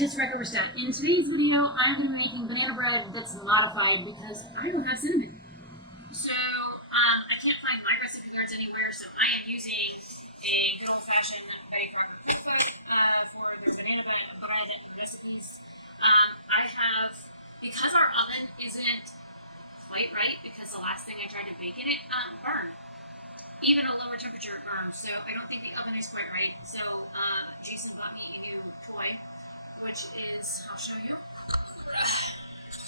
guys, it's Oberstadt. In today's video, I'm going to be making banana bread that's modified because I don't have cinnamon. So, I can't find my recipe cards anywhere, so I am using a good old-fashioned Betty Crocker cookbook for their banana bread recipes. I have, because our oven isn't quite right, because the last thing I tried to bake in it burned. Even a lower temperature burns, so I don't think the oven is quite right. So, Jason bought me a new toy, which is, I'll show you,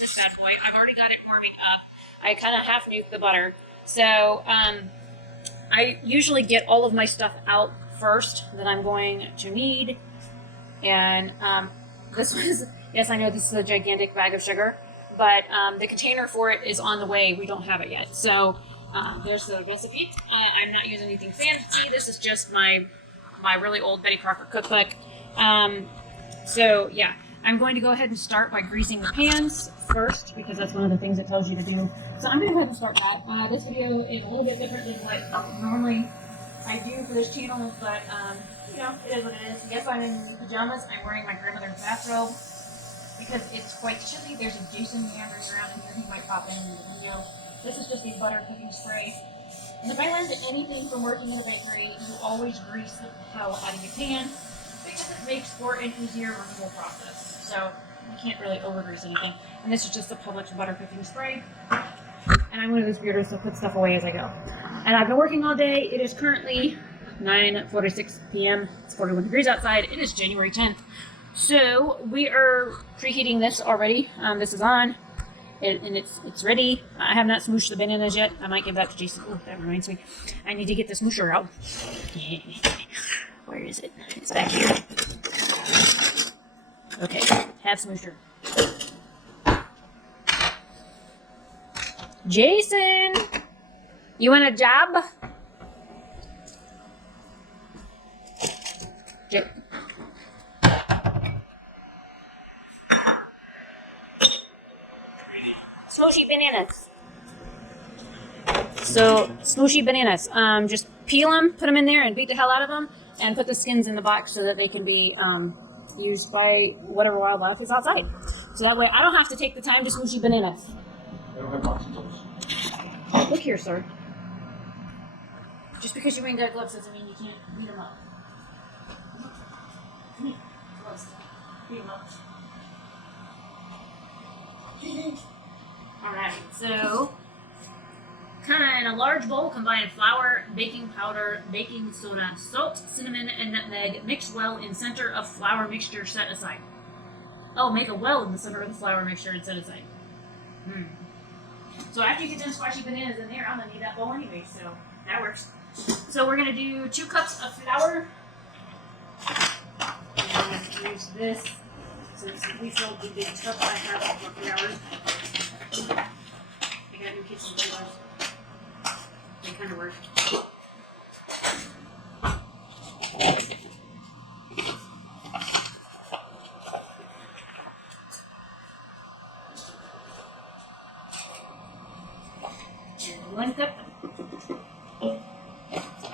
this bad boy. I've already got it warming up. I kind of half nuked the butter. So, I usually get all of my stuff out first that I'm going to need. And this was, yes, I know this is a gigantic bag of sugar, but the container for it is on the way. We don't have it yet. So, there's the recipe. I'm not using anything fancy. This is just my really old Betty Crocker cookbook. So yeah, I'm going to go ahead and start by greasing the pans first because that's one of the things it tells you to do. So I'm going to go ahead and start that. This video is a little bit different than what normally I do for this channel, but you know, it is what it is. Yes, I'm in pajamas. I'm wearing my grandmother's bathrobe because it's quite chilly. There's a Jason meandering around in here. He might pop in the video. This is just a butter cooking spray. And if I learned anything from working in a bakery, you always grease the hell out of your pan because it makes for an easier removal process. So you can't really over grease anything. And this is just a Publix butter cooking spray. And I'm one of those weirdos that put stuff away as I go. And I've been working all day. It is currently 9:46 p.m. It's 41 degrees outside. It is January 10th. So we are preheating this already. This is on. And it's ready. I have not smooshed the bananas yet. I might give that to Jason. Oh, that reminds me. I need to get the smoosher out. Where is it? It's back here. Okay, have smoosher. Jason! You want a job? Smooshy bananas. So, smooshy bananas. Just peel them, put them in there, and beat the hell out of them, and put the skins in the box so that they can be used by whatever wildlife is outside. So that way, I don't have to take the time to smooshy bananas. I don't have boxing gloves. Look here, sir. Just because you ain't got gloves doesn't mean you can't beat them up. Come here. Gloves. Beat them up. Alright, so in a large bowl, combine flour, baking powder, baking soda, salt, cinnamon, and nutmeg. Mix well in center of flour mixture set aside. Oh, make a well in the center of the flour mixture and set aside. So after you get them squashy bananas in there, I'm going to need that bowl anyway, so that works. So we're going to do 2 cups of flour. And I'm going to use this. Since we filled the big cup I have for flour. I got new kitchen tools. They kind of work. And 1 cup. It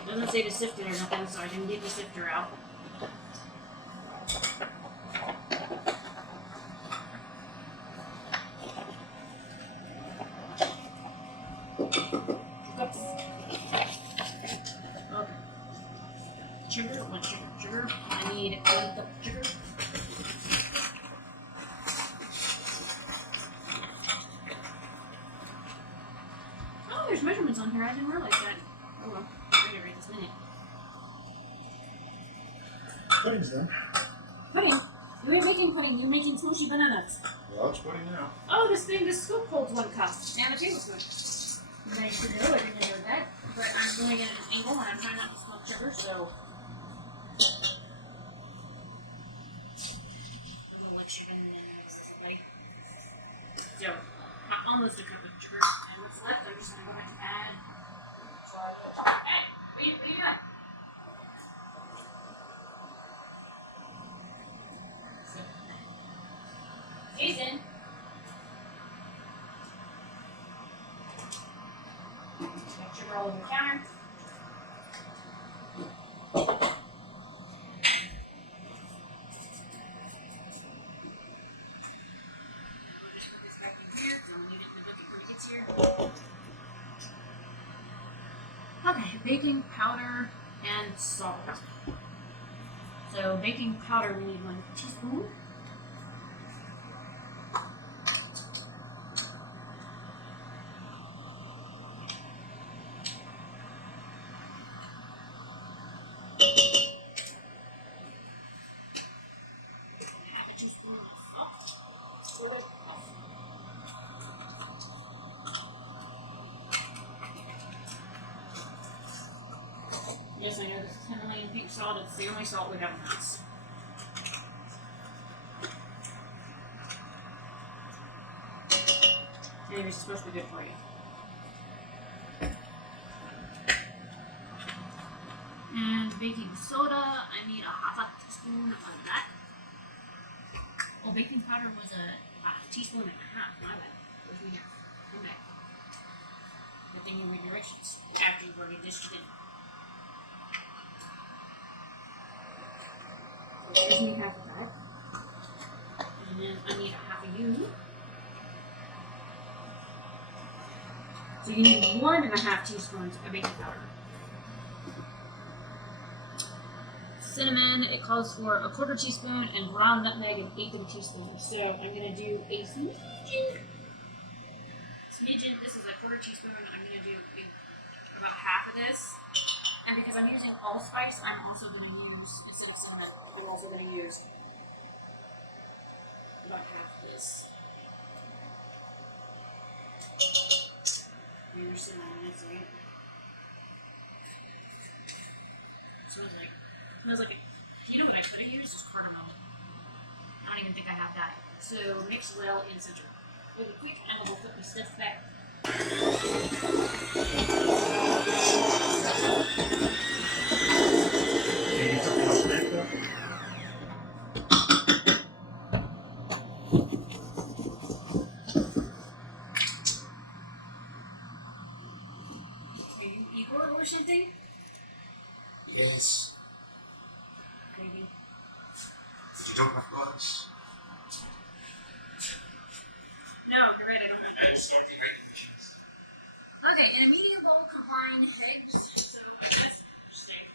doesn't say to sift it or nothing, so I didn't get the sifter out. Sugar, 1 sugar. I need 1 cup of sugar. Oh, there's measurements on here. I didn't realize that. Oh well, I'm ready right this minute. Pudding's done. Pudding? You ain't making pudding. You're making smooshy bananas. Well, it's pudding now. Oh, this scoop holds 1 cup and a tablespoon. Nice to know. I didn't know that. But I'm doing it at an angle and I'm trying not to smoke sugar, so. So, almost a cup of sugar. And what's left, I'm just going to go ahead and add. Hey, what are you doing? Jason. Got sugar all over the counter. baking powder and salt. So baking powder, we need 1 teaspoon. Half a teaspoon of salt. Yes, I know this is Himalayan pink salt. It's the only salt we have in the house. And it's supposed to be good for you. And baking soda, I need a half a teaspoon of that. Oh, baking powder was a teaspoon and a half. My bad. Where's me here? Come back. Good thing you read directions after you've already dished it in. So there's me half of that. And then I need a half of you. So you need 1.5 teaspoons of baking powder. Cinnamon, it calls for a 1/4 teaspoon, and ground nutmeg an 1/8 teaspoon. So I'm gonna do a smidgen. This is a 1/4 teaspoon. I'm gonna do about half of this. And because I'm using allspice, I'm also gonna use, instead of cinnamon, I'm also gonna use about half of this. Here's cinnamon, that's right. Smells like you know what I could have used is cardamom. I don't even think I have that. So mix well in center. Really quick, and we'll put the stuff back. Maybe Igor or something? Yes. Maybe. You don't have gloves. No, you're right, I don't have And starting making the cheese. Okay, in a medium bowl, combine eggs. So I guess just like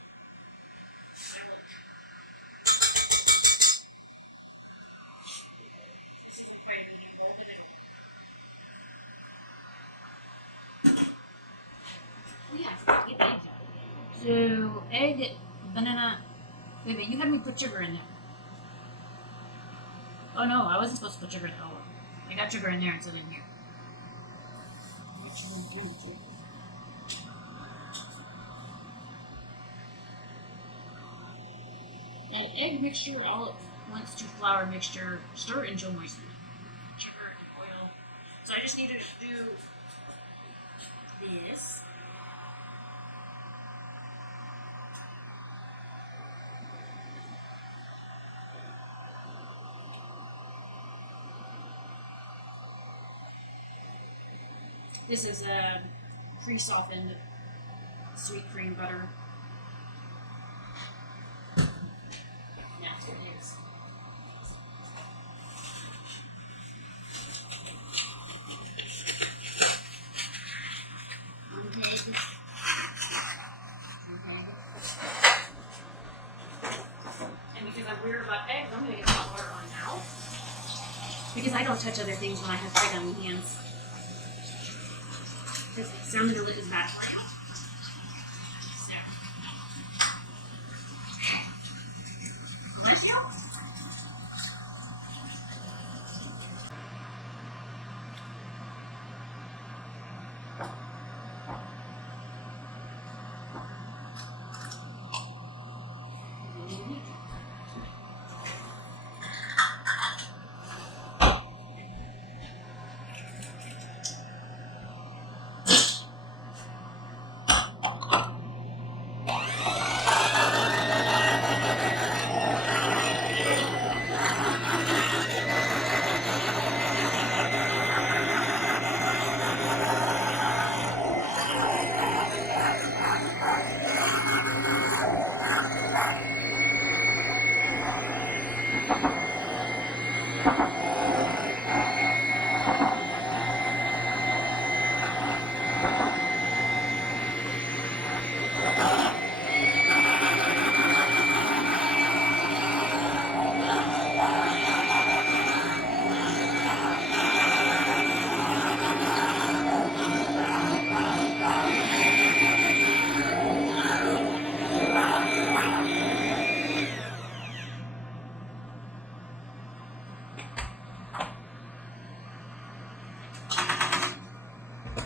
this isn't quite a medium bowl, but oh yeah, I forgot to get the eggs out. So egg, banana. Wait a minute, you had me put sugar in there. Oh no, I wasn't supposed to put sugar in there. Oh, I got sugar in there instead of in here. Add egg mixture all at once to flour mixture. Stir until moistened. Sugar and oil. So I just needed to do this. This is a pre-softened sweet cream butter. That's what it is. Okay. And because I'm weird about eggs, I'm going to get hot water on now. Because I don't touch other things when I have egg on my hands. Because salmonella is bad for you. Bless you.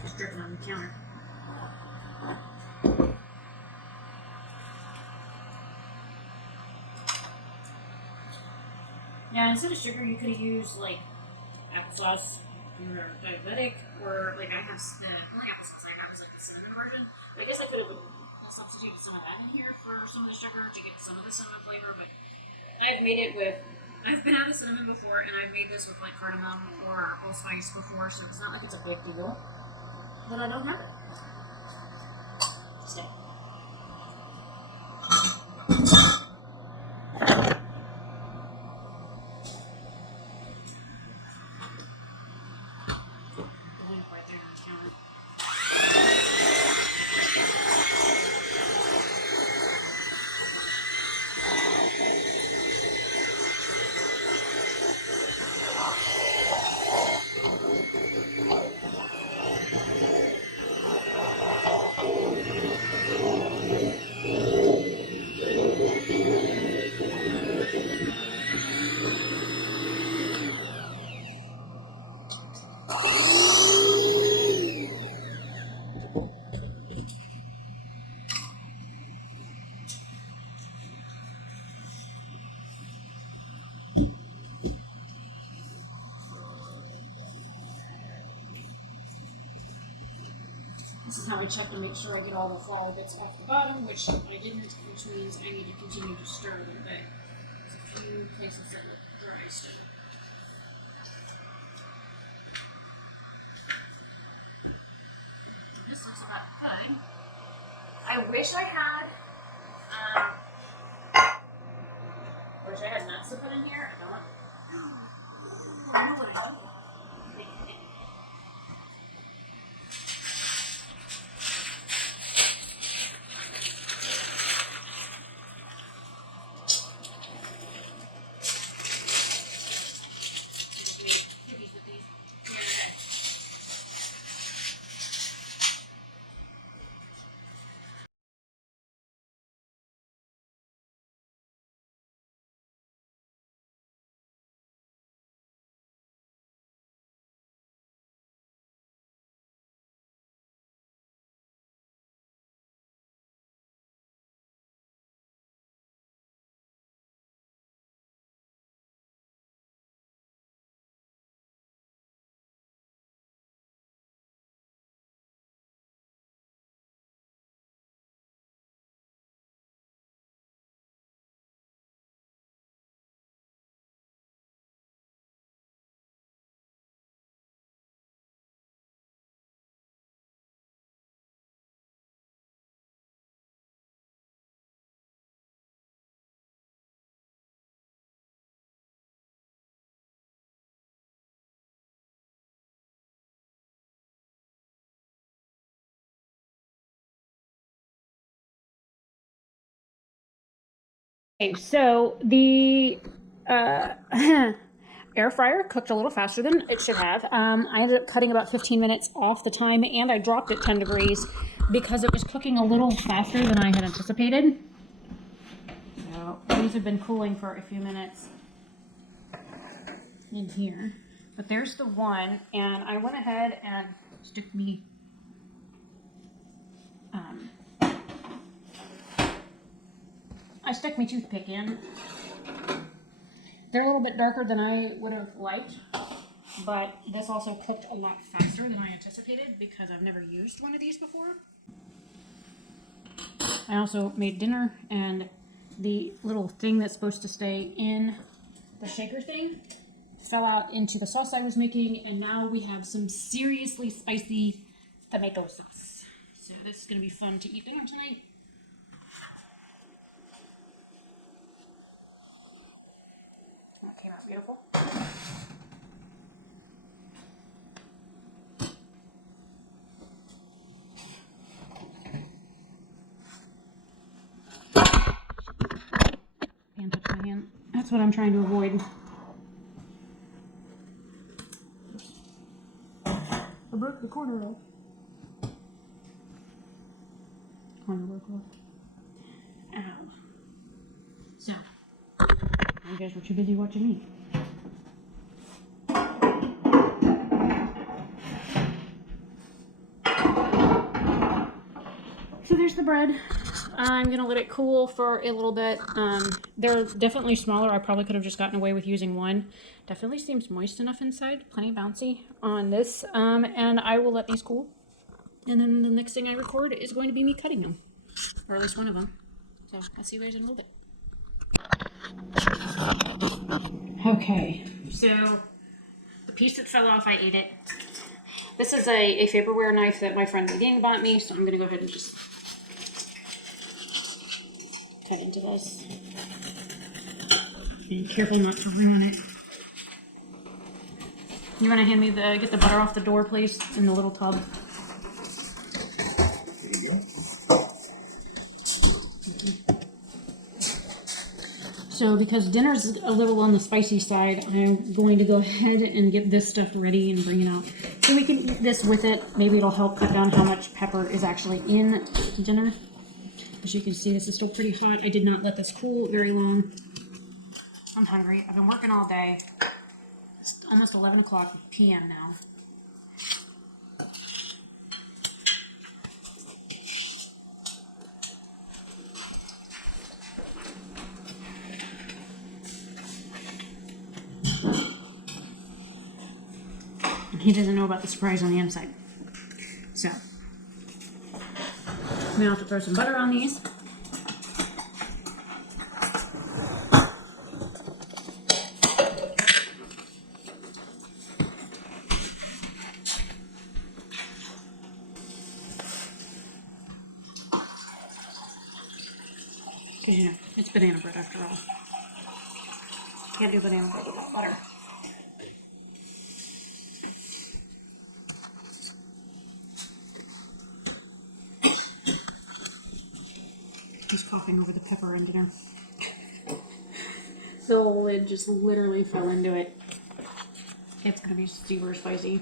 Just dripping on the counter. Yeah, instead of sugar, you could have used like applesauce. If you were diabetic, or like I have the only applesauce I have is like the cinnamon version. But I guess I could have substituted some of that in here for some of the sugar to get some of the cinnamon flavor. But I've made it with. I've been out of cinnamon before, and I've made this with like cardamom or allspice before, so it's not like it's a big deal. But I don't have it. Stay. This is how I check to make sure I get all the flour bits off the bottom, which I didn't, which means I need to continue to stir a little bit. There's a few places that look dry still. This looks about good. I wish I had, nuts to put in here. I don't. Oh, I know what I do. Okay, so the air fryer cooked a little faster than it should have. I ended up cutting about 15 minutes off the time, and I dropped it 10 degrees because it was cooking a little faster than I had anticipated. So these have been cooling for a few minutes in here. But there's the one, and I went ahead and stuck me I stuck my toothpick in. They're a little bit darker than I would have liked, but this also cooked a lot faster than I anticipated because I've never used one of these before. I also made dinner, and the little thing that's supposed to stay in the shaker thing fell out into the sauce I was making, and now we have some seriously spicy tomato sauce. So this is going to be fun to eat dinner tonight. Okay, that's beautiful. Pan touch my hand. That's what I'm trying to avoid. I broke the corner off. Corner broke off. Ow. So, you guys were too busy watching me. So there's the bread. I'm going to let it cool for a little bit. They're definitely smaller. I probably could have just gotten away with using one. Definitely seems moist enough inside. Plenty bouncy on this. And I will let these cool. And then the next thing I record is going to be me cutting them. Or at least one of them. So I'll see you guys in a little bit. Okay, so the piece that fell off, I ate it. This is a Vaporware knife that my friend Nadine bought me, so I'm going to go ahead and just cut into this. Be careful not to ruin it. You want to hand me get the butter off the door, please, in the little tub? There you go. So because dinner's a little on the spicy side, I'm going to go ahead and get this stuff ready and bring it out. So we can eat this with it. Maybe it'll help cut down how much pepper is actually in dinner. As you can see, this is still pretty hot. I did not let this cool very long. I'm hungry. I've been working all day. It's almost 11 o'clock p.m. now. And he doesn't know about the surprise on the inside. So, I'm gonna have to throw some butter on these. Because, you know, it's banana bread after all. Can't do banana bread without butter. He's coughing over the pepper in dinner. The lid just literally fell into it. It's gonna be super spicy.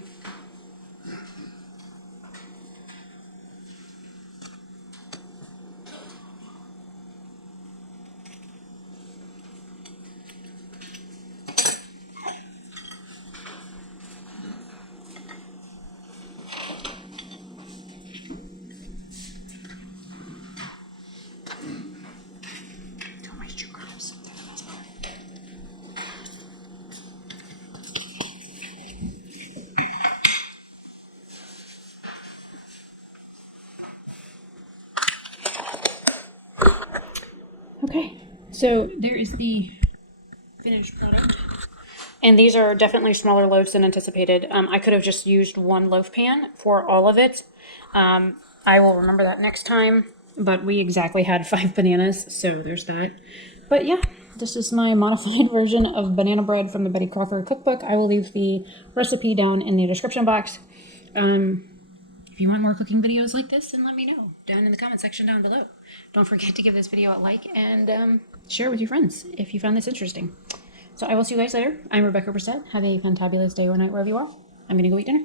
Okay, so there is the finished product. And these are definitely smaller loaves than anticipated. I could have just used one loaf pan for all of it. I will remember that next time, but we exactly had 5 bananas, so there's that. But yeah, this is my modified version of banana bread from the Betty Crocker cookbook. I will leave the recipe down in the description box. If you want more cooking videos like this, then let me know down in the comment section down below. Don't forget to give this video a like and share with your friends if you found this interesting. So I will see you guys later. I'm Rebecca Oberstadt. Have a fantabulous day or night wherever you are. I'm going to go eat dinner.